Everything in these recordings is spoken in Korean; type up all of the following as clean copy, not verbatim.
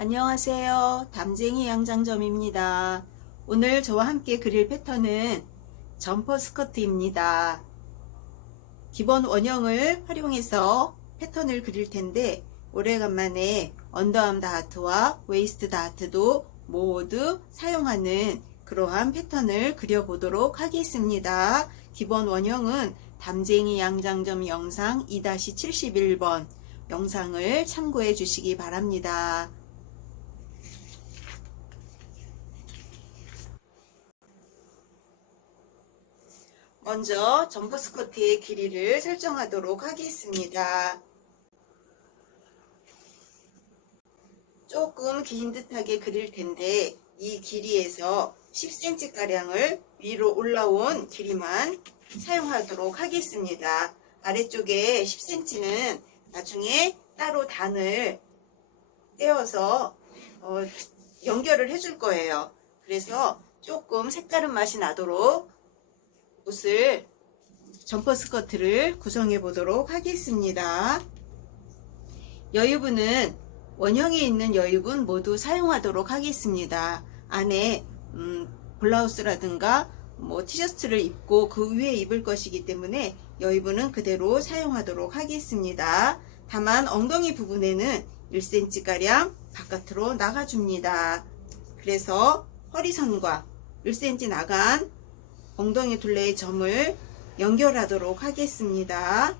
안녕하세요. 담쟁이 양장점입니다. 오늘 저와 함께 그릴 패턴은 점퍼 스커트입니다. 기본 원형을 활용해서 패턴을 그릴 텐데 오래간만에 언더암 다하트와 웨이스트 다하트도 모두 사용하는 그러한 패턴을 그려보도록 하겠습니다. 기본 원형은 담쟁이 양장점 영상 2-71번 영상을 참고해 주시기 바랍니다. 먼저 점퍼 스커트의 길이를 설정하도록 하겠습니다. 조금 긴 듯하게 그릴 텐데 이 길이에서 10cm 가량을 위로 올라온 길이만 사용하도록 하겠습니다. 아래쪽에 10cm는 나중에 따로 단을 떼어서 연결을 해줄 거예요. 그래서 조금 색다른 맛이 나도록 옷을 점퍼 스커트를 구성해 보도록 하겠습니다. 여유분은 원형에 있는 여유분 모두 사용하도록 하겠습니다. 안에 블라우스라든가 티셔츠를 입고 그 위에 입을 것이기 때문에 여유분은 그대로 사용하도록 하겠습니다. 다만 엉덩이 부분에는 1cm 가량 바깥으로 나가줍니다. 그래서 허리선과 1cm 나간 엉덩이 둘레의 점을 연결하도록 하겠습니다.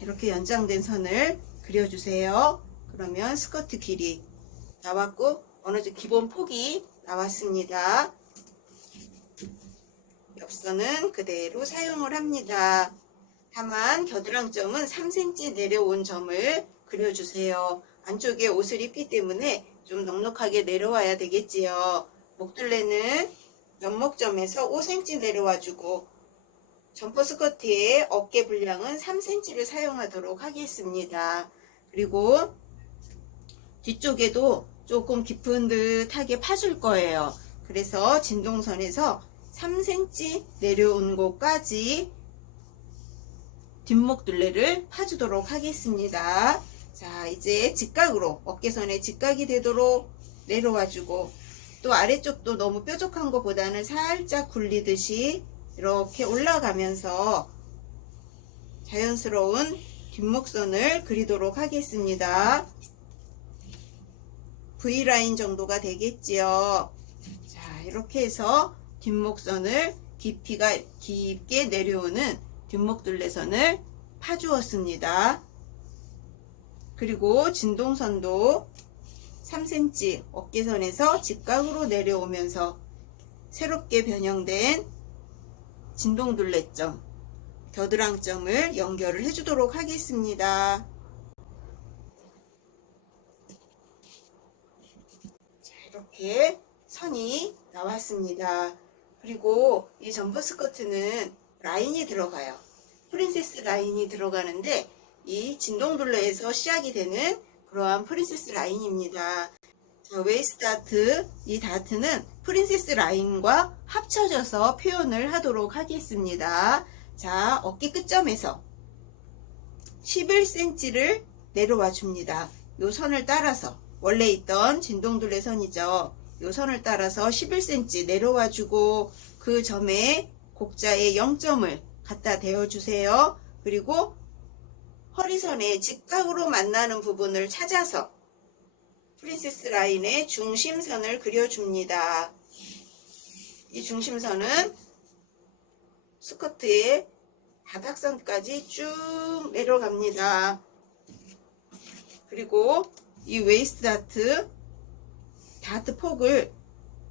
이렇게 연장된 선을 그려주세요. 그러면 스커트 길이 나왔고 어느 정도 기본 폭이 나왔습니다. 옆선은 그대로 사용을 합니다. 다만 겨드랑점은 3cm 내려온 점을 그려주세요. 안쪽에 옷을 입기 때문에 좀 넉넉하게 내려와야 되겠지요. 목둘레는 연목점에서 5cm 내려와주고 점퍼 스커트의 어깨 분량은 3cm를 사용하도록 하겠습니다. 그리고 뒤쪽에도 조금 깊은 듯하게 파줄 거예요. 그래서 진동선에서 3cm 내려온 곳까지 뒷목둘레를 파주도록 하겠습니다. 자, 이제 직각으로 어깨선에 직각이 되도록 내려와주고 또 아래쪽도 너무 뾰족한 것보다는 살짝 굴리듯이 이렇게 올라가면서 자연스러운 뒷목선을 그리도록 하겠습니다. V라인 정도가 되겠지요. 자, 이렇게 해서 뒷목선을 깊이가 깊게 내려오는 뒷목둘레선을 파주었습니다. 그리고 진동선도 3cm 어깨선에서 직각으로 내려오면서 새롭게 변형된 진동둘레점, 겨드랑점을 연결을 해주도록 하겠습니다. 자, 이렇게 선이 나왔습니다. 그리고 이 점퍼 스커트는 라인이 들어가요. 프린세스 라인이 들어가는데 이 진동둘레에서 시작이 되는 그러한 프린세스 라인입니다. 자, 웨이스트 다트, 이 다트는 프린세스 라인과 합쳐져서 표현을 하도록 하겠습니다. 자, 어깨 끝점에서 11cm를 내려와 줍니다. 요 선을 따라서 원래 있던 진동둘레 선이죠. 요 선을 따라서 11cm 내려와 주고 그 점에 곡자에 0점을 갖다 대어 주세요. 그리고 허리선에 직각으로 만나는 부분을 찾아서 프린세스 라인의 중심선을 그려줍니다. 이 중심선은 스커트의 바닥선까지 쭉 내려갑니다. 그리고 이 웨이스트 다트 폭을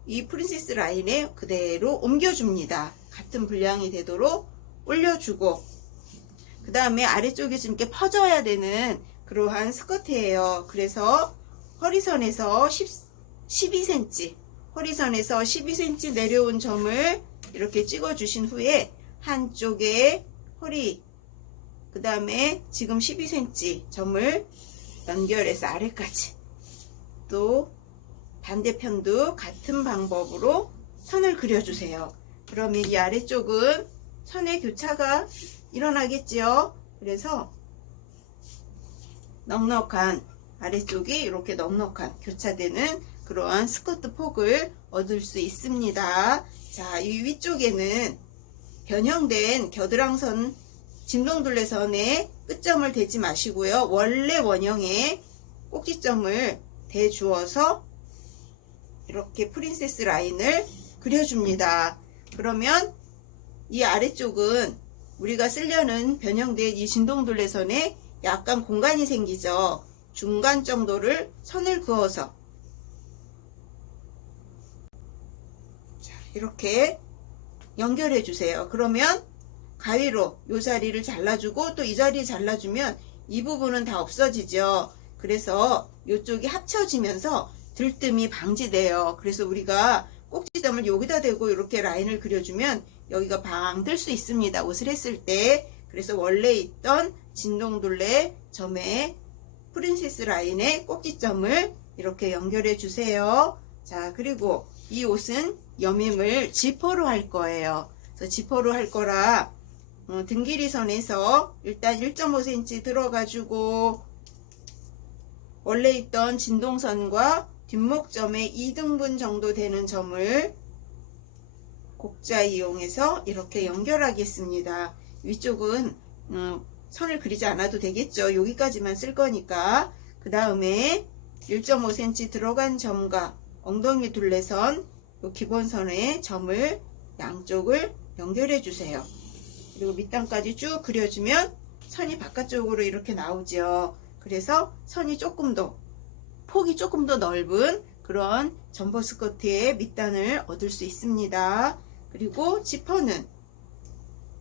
이 프린세스 라인에 그대로 옮겨줍니다. 같은 분량이 되도록 올려주고 그 다음에 아래쪽이 좀 이렇게 퍼져야 되는 그러한 스커트예요. 그래서 허리선에서 12cm 허리선에서 12cm 내려온 점을 이렇게 찍어 주신 후에 한쪽에 허리 그 다음에 지금 12cm 점을 연결해서 아래까지 또 반대편도 같은 방법으로 선을 그려주세요. 그러면 이 아래쪽은 선의 교차가 일어나겠지요. 그래서 넉넉한, 아래쪽이 이렇게 넉넉한 교차되는 그러한 스커트 폭을 얻을 수 있습니다. 자, 이 위쪽에는 변형된 겨드랑선 진동둘레선에 끝점을 대지 마시고요. 원래 원형의 꼭지점을 대주어서 이렇게 프린세스 라인을 그려줍니다. 그러면 이 아래쪽은 우리가 쓰려는 변형된 이 진동둘레선에 약간 공간이 생기죠. 중간 정도를 선을 그어서 이렇게 연결해 주세요. 그러면 가위로 이 자리를 잘라주고 또 이 자리 잘라주면 이 부분은 다 없어지죠. 그래서 이쪽이 합쳐지면서 들뜸이 방지돼요. 그래서 우리가 꼭지점을 여기다 대고 이렇게 라인을 그려주면 여기가 방들 수 있습니다. 옷을 했을 때. 그래서 원래 있던 진동둘레 점에 프린세스 라인의 꼭지점을 이렇게 연결해 주세요. 자, 그리고 이 옷은 여밈을 지퍼로 할 거예요. 그래서 지퍼로 할 거라 등 길이선에서 일단 1.5cm 들어가지고 원래 있던 진동선과 뒷목점의 2등분 정도 되는 점을 곡자 이용해서 이렇게 연결하겠습니다. 위쪽은 선을 그리지 않아도 되겠죠. 여기까지만 쓸 거니까. 그 다음에 1.5cm 들어간 점과 엉덩이 둘레선 요 기본선의 점을 양쪽을 연결해 주세요. 그리고 밑단까지 쭉 그려주면 선이 바깥쪽으로 이렇게 나오죠. 그래서 선이 폭이 조금 더 넓은 그런 점퍼 스커트의 밑단을 얻을 수 있습니다. 그리고 지퍼는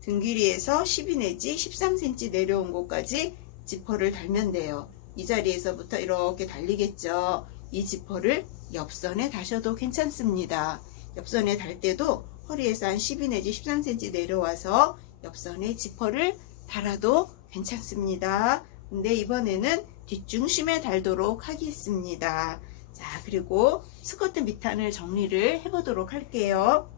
등 길이에서 12 내지 13cm 내려온 곳까지 지퍼를 달면 돼요. 이 자리에서부터 이렇게 달리겠죠. 이 지퍼를 옆선에 다셔도 괜찮습니다. 옆선에 달 때도 허리에서 한 12 내지 13cm 내려와서 옆선에 지퍼를 달아도 괜찮습니다. 근데 이번에는 뒷중심에 달도록 하겠습니다. 자, 그리고 스커트 밑단을 정리를 해보도록 할게요.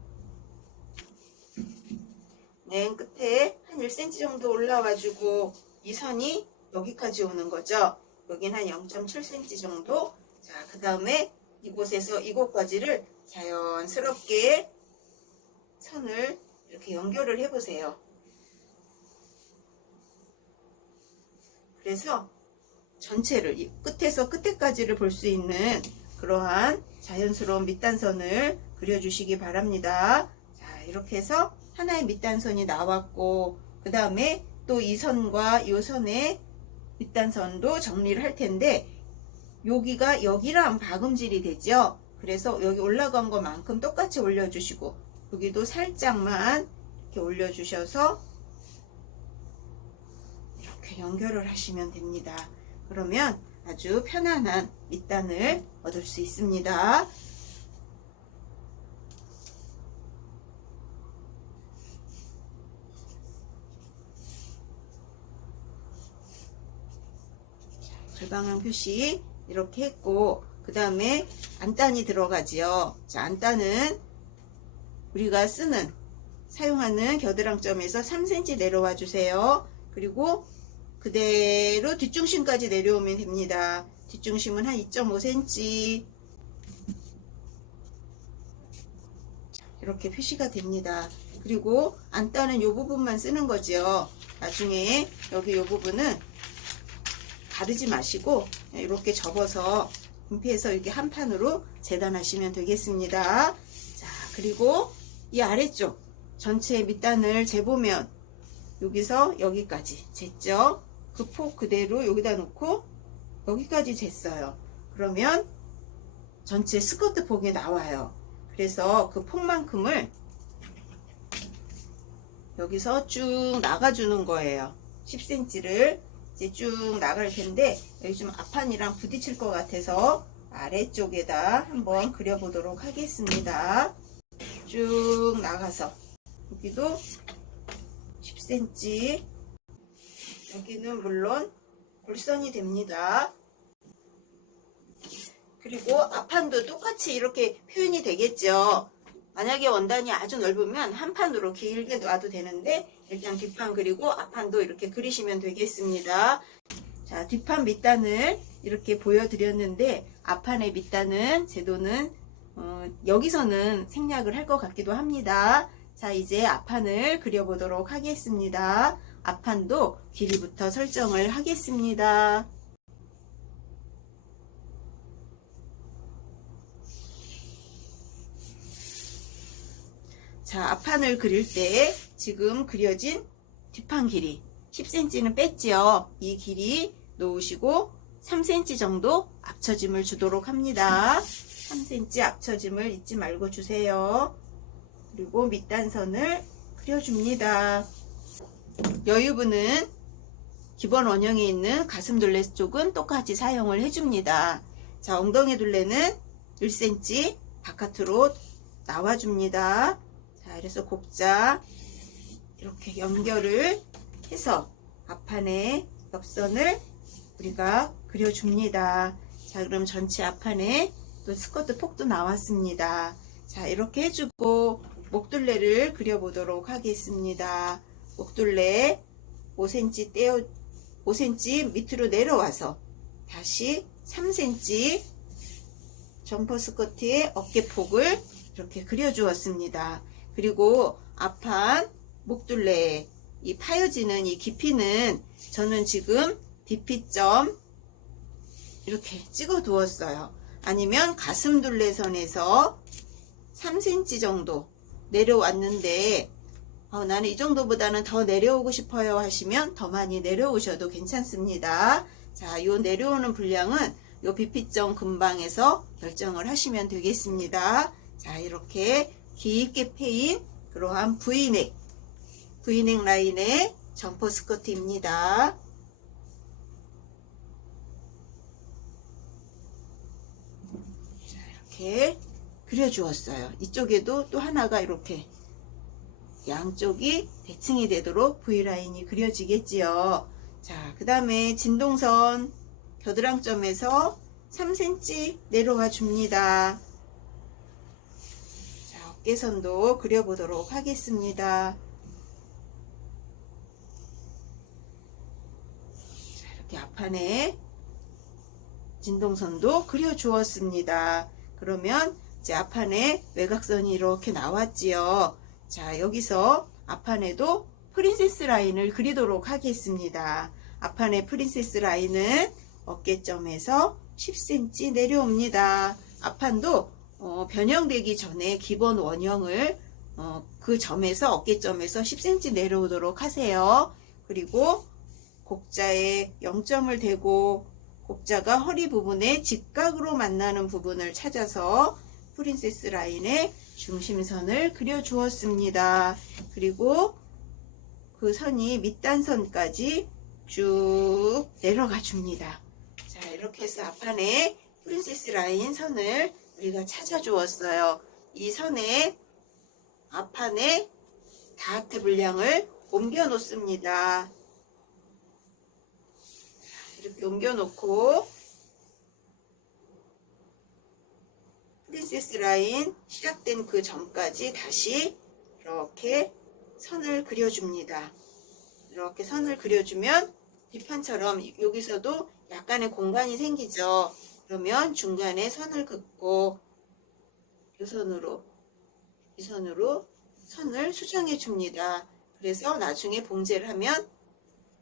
맨 끝에 한 1cm 정도 올라와주고 이 선이 여기까지 오는 거죠. 여긴 한 0.7cm 정도. 자, 그 다음에 이곳에서 이곳까지를 자연스럽게 선을 이렇게 연결을 해보세요. 그래서 전체를 이 끝에서 끝에까지를 볼 수 있는 그러한 자연스러운 밑단선을 그려주시기 바랍니다. 자, 이렇게 해서 하나의 밑단선이 나왔고 그 다음에 또 이 선과 이 선의 밑단선도 정리를 할 텐데 여기가 여기랑 박음질이 되죠. 그래서 여기 올라간 것만큼 똑같이 올려주시고 여기도 살짝만 이렇게 올려주셔서 이렇게 연결을 하시면 됩니다. 그러면 아주 편안한 밑단을 얻을 수 있습니다. 절방향 표시 이렇게 했고 그 다음에 안단이 들어가지요. 자, 안단은 우리가 사용하는 겨드랑점에서 3cm 내려와 주세요. 그리고 그대로 뒷중심까지 내려오면 됩니다. 뒷중심은 한 2.5cm 이렇게 표시가 됩니다. 그리고 안단은 이 부분만 쓰는 거죠. 나중에 여기 이 부분은 가르지 마시고 이렇게 접어서 분피해서 이렇게 한 판으로 재단하시면 되겠습니다. 자, 그리고 이 아래쪽 전체 밑단을 재보면 여기서 여기까지 쟀죠. 그 폭 그대로 여기다 놓고 여기까지 쟀어요. 그러면 전체 스커트 폭이 나와요. 그래서 그 폭만큼을 여기서 쭉 나가주는 거예요. 10cm를 이제 쭉 나갈 텐데 여기 좀 앞판이랑 부딪힐 것 같아서 아래쪽에다 한번 그려보도록 하겠습니다. 쭉 나가서 여기도 10cm 여기는 물론 골선이 됩니다. 그리고 앞판도 똑같이 이렇게 표현이 되겠죠. 만약에 원단이 아주 넓으면 한 판으로 길게 놔도 되는데 일단 뒷판 그리고 앞판도 이렇게 그리시면 되겠습니다. 자, 뒷판 밑단을 이렇게 보여드렸는데 앞판의 밑단은 제도는 여기서는 생략을 할 것 같기도 합니다. 자, 이제 앞판을 그려보도록 하겠습니다. 앞판도 길이부터 설정을 하겠습니다. 자, 앞판을 그릴 때 지금 그려진 뒷판 길이 10cm는 뺐지요. 이 길이 놓으시고 3cm 정도 앞처짐을 주도록 합니다. 3cm 앞처짐을 잊지 말고 주세요. 그리고 밑단선을 그려줍니다. 여유분은 기본 원형에 있는 가슴 둘레 쪽은 똑같이 사용을 해줍니다. 자, 엉덩이 둘레는 1cm 바깥으로 나와줍니다. 자, 그래서 곡자 이렇게 연결을 해서 앞판에 옆선을 우리가 그려줍니다. 자, 그럼 전체 앞판에 또 스커트 폭도 나왔습니다. 자, 이렇게 해주고 목둘레를 그려보도록 하겠습니다. 목둘레 5cm 밑으로 내려와서 다시 3cm 점퍼 스커트의 어깨폭을 이렇게 그려주었습니다. 그리고 앞판 목둘레 이 파여지는 이 깊이는 저는 지금 DP점 이렇게 찍어 두었어요. 아니면 가슴 둘레선에서 3cm 정도 내려왔는데 나는 이 정도보다는 더 내려오고 싶어요 하시면 더 많이 내려오셔도 괜찮습니다. 자, 요 내려오는 분량은 요 BP점 근방에서 결정을 하시면 되겠습니다. 자, 이렇게 깊게 패인 그러한 V넥 라인의 점퍼 스커트입니다. 자, 이렇게 그려주었어요. 이쪽에도 또 하나가 이렇게 양쪽이 대칭이 되도록 V라인이 그려지겠지요. 자, 그 다음에 진동선 겨드랑점에서 3cm 내려와 줍니다. 자, 어깨선도 그려보도록 하겠습니다. 자, 이렇게 앞판에 진동선도 그려주었습니다. 그러면 이제 앞판에 외곽선이 이렇게 나왔지요. 자, 여기서 앞판에도 프린세스 라인을 그리도록 하겠습니다. 앞판의 프린세스 라인은 어깨점에서 10cm 내려옵니다. 앞판도 변형되기 전에 기본 원형을 그 점에서 어깨점에서 10cm 내려오도록 하세요. 그리고 곡자에 0점을 대고 곡자가 허리 부분에 직각으로 만나는 부분을 찾아서 프린세스 라인의 중심선을 그려 주었습니다. 그리고 그 선이 밑단선까지 쭉 내려가 줍니다. 자, 이렇게 해서 앞판에 프린세스 라인 선을 우리가 찾아 주었어요. 이 선에 앞판에 다트 분량을 옮겨 놓습니다. 이렇게 옮겨 놓고 프린세스 라인 시작된 그 점까지 다시 이렇게 선을 그려줍니다. 이렇게 선을 그려주면 뒷판처럼 여기서도 약간의 공간이 생기죠. 그러면 중간에 선을 긋고 이 선으로 선을 수정해 줍니다. 그래서 나중에 봉제를 하면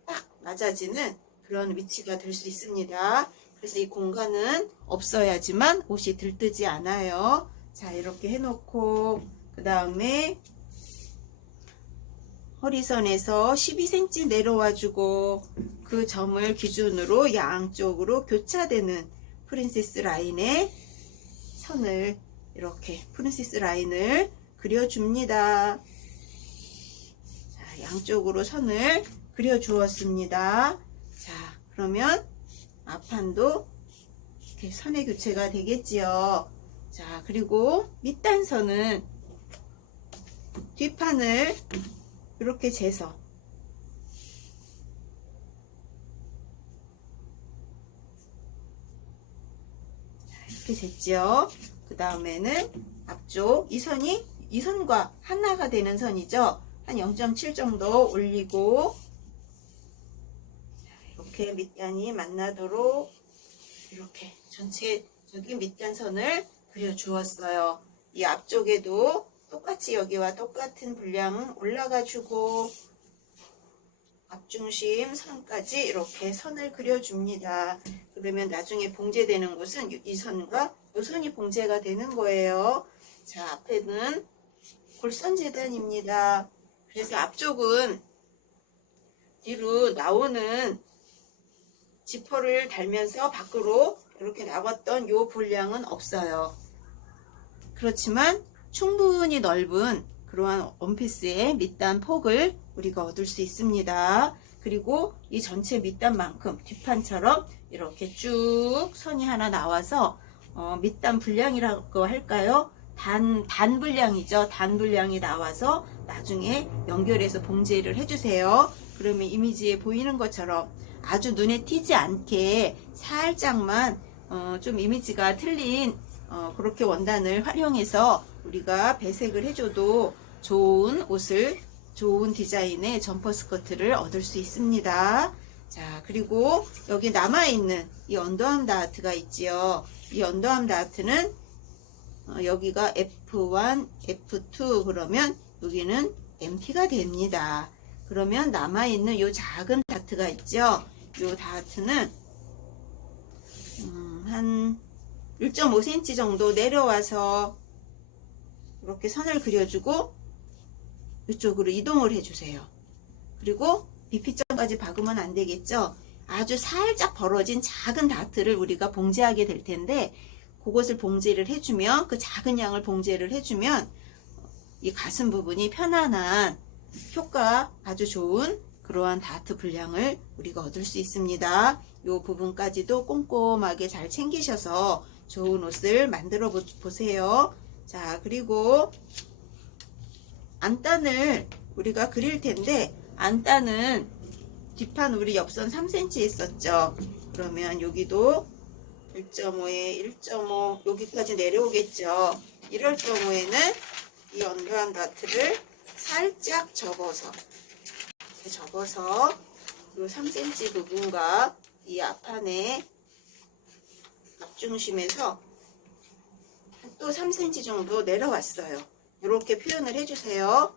딱 맞아지는 그런 위치가 될 수 있습니다. 그래서 이 공간은 없어야지만 옷이 들뜨지 않아요. 자, 이렇게 해놓고 그 다음에 허리선에서 12cm 내려와주고 그 점을 기준으로 양쪽으로 교차되는 프린세스 라인의 선을 이렇게 프린세스 라인을 그려줍니다. 자, 양쪽으로 선을 그려주었습니다. 자, 그러면 앞판도 이렇게 선의 교체가 되겠지요. 자, 그리고 밑단선은 뒷판을 이렇게 재서 이렇게 쟀죠. 그 다음에는 앞쪽 이 선이 이 선과 하나가 되는 선이죠. 한 0.7 정도 올리고 이렇게 밑단이 만나도록 이렇게 전체적인 밑단선을 그려 주었어요. 이 앞쪽에도 똑같이 여기와 똑같은 분량 올라가 주고 앞중심 선까지 이렇게 선을 그려줍니다. 그러면 나중에 봉제되는 곳은 이 선과 이 선이 봉제가 되는 거예요. 자, 앞에는 골선 재단입니다. 그래서 앞쪽은 뒤로 나오는 지퍼를 달면서 밖으로 이렇게 나왔던 요 분량은 없어요. 그렇지만 충분히 넓은 그러한 원피스의 밑단 폭을 우리가 얻을 수 있습니다. 그리고 이 전체 밑단만큼 뒷판처럼 이렇게 쭉 선이 하나 나와서 밑단 분량이라고 할까요? 단 분량이죠. 단 분량이 나와서 나중에 연결해서 봉제를 해주세요. 그러면 이미지에 보이는 것처럼 아주 눈에 띄지 않게 살짝만 좀 이미지가 틀린 그렇게 원단을 활용해서 우리가 배색을 해줘도 좋은 옷을, 좋은 디자인의 점퍼 스커트를 얻을 수 있습니다. 자, 그리고 여기 남아있는 이 언더암 다트가 있지요. 이 언더암 다트는 여기가 F1, F2 그러면 여기는 MT가 됩니다. 그러면 남아있는 이 작은 다트가 있죠. 이 다트는 한 1.5cm 정도 내려와서 이렇게 선을 그려주고 이쪽으로 이동을 해주세요. 그리고 BP점까지 박으면 안 되겠죠. 아주 살짝 벌어진 작은 다트를 우리가 봉제하게 될 텐데 그것을 봉제를 해주면 그 작은 양을 봉제를 해주면 이 가슴 부분이 편안한 효과 아주 좋은 그러한 다트 분량을 우리가 얻을 수 있습니다. 이 부분까지도 꼼꼼하게 잘 챙기셔서 좋은 옷을 만들어 보세요. 자, 그리고 안단을 우리가 그릴 텐데 안단은 뒷판 우리 옆선 3cm 있었죠. 그러면 여기도 1.5에 1.5 여기까지 내려오겠죠. 이럴 경우에는 이 언더암 다트를 살짝 접어서 이 3cm 부분과 이 앞판의 앞중심에서 또 3cm 정도 내려왔어요. 이렇게 표현을 해주세요.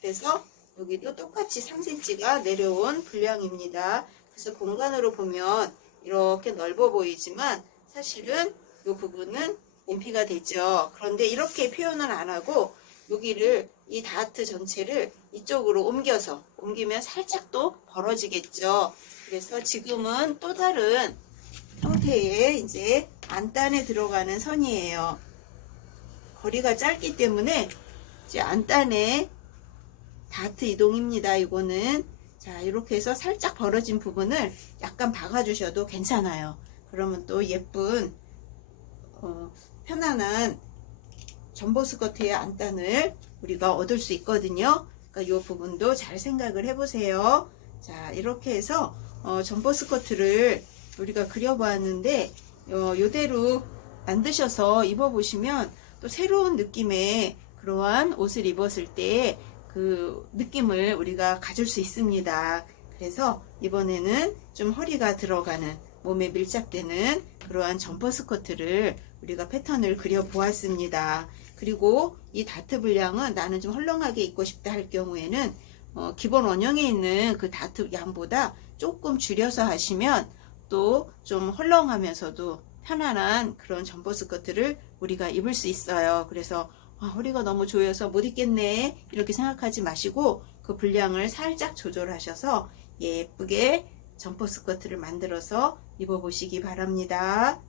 그래서 여기도 똑같이 3cm가 내려온 분량입니다. 그래서 공간으로 보면 이렇게 넓어 보이지만 사실은 이 부분은 MP가 되죠. 그런데 이렇게 표현을 안 하고 여기를 이 다트 전체를 이쪽으로 옮기면 살짝 또 벌어지겠죠. 그래서 지금은 또 다른 형태의 이제 안단에 들어가는 선이에요. 거리가 짧기 때문에 이제 안단에 다트 이동입니다. 이거는 자, 이렇게 해서 살짝 벌어진 부분을 약간 박아주셔도 괜찮아요. 그러면 또 예쁜 편안한 점퍼 스커트의 안단을 우리가 얻을 수 있거든요. 그러니까 이 부분도 잘 생각을 해보세요. 자, 이렇게 해서 점퍼 스커트를 우리가 그려보았는데 이대로 만드셔서 입어보시면 또 새로운 느낌의 그러한 옷을 입었을 때 그 느낌을 우리가 가질 수 있습니다. 그래서 이번에는 좀 허리가 들어가는 몸에 밀착되는 그러한 점퍼 스커트를 우리가 패턴을 그려 보았습니다. 그리고 이 다트 분량은 나는 좀 헐렁하게 입고 싶다 할 경우에는 기본 원형에 있는 그 다트 양보다 조금 줄여서 하시면 또 좀 헐렁하면서도 편안한 그런 점퍼 스커트를 우리가 입을 수 있어요. 그래서 허리가 너무 조여서 못 입겠네 이렇게 생각하지 마시고 그 분량을 살짝 조절하셔서 예쁘게 점퍼 스커트를 만들어서 입어보시기 바랍니다.